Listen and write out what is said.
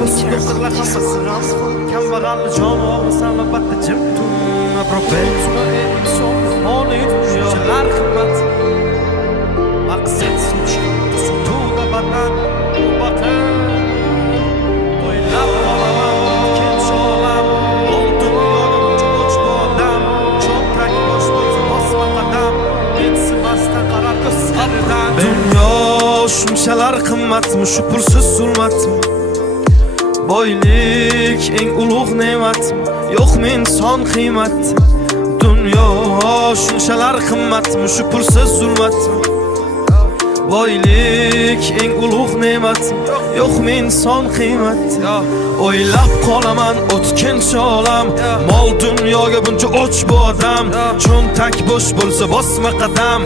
bo'lsin doktorlar hammasi rost kambag'alni joni olmasan albatta jim Propenso inson holi shunchalar qimmat maqsad sutuvda badan baqir o'ylab olaman ikkinchi olam ol dunyoga cho'ch bu odam cho'ntak bosh bo'lsa bosma qadam mensimasdan qarar ko'zlaridan dunyo shunchalar qimmatmi shu pulsiz zulmatmi boylik eng ulug' ne'matmi yo'qmi inson qiymati dunyo shunchalar qimmatmi shu pulsiz zulmatmi boylik eng ulug' ne'matmi yo'qmi inson qiymati o'ylab qolaman o'tkinchi olam mol dunyoga buncha och bu odam cho'ntak bo'sh bo'lsa bosma qadam